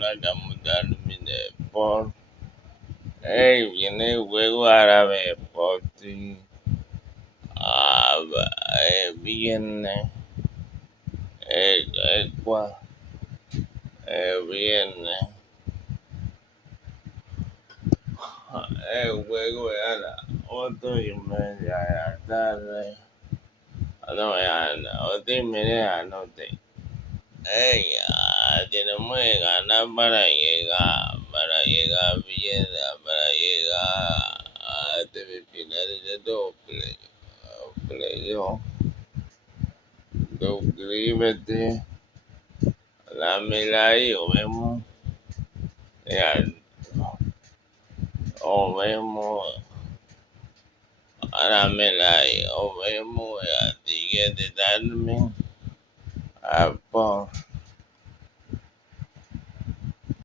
una termine por viene el juego árabe por ti. Viene el cual viene el juego a las 8:30 de la tarde. No, ya, 8:30 de la noche. Tenemos que ganar para llegar bien, para llegar a semifinales de todo playoff. Suscríbete, dame like, o vemos, ya, o vemos, dame like, o vemos, ya, siguiente darme,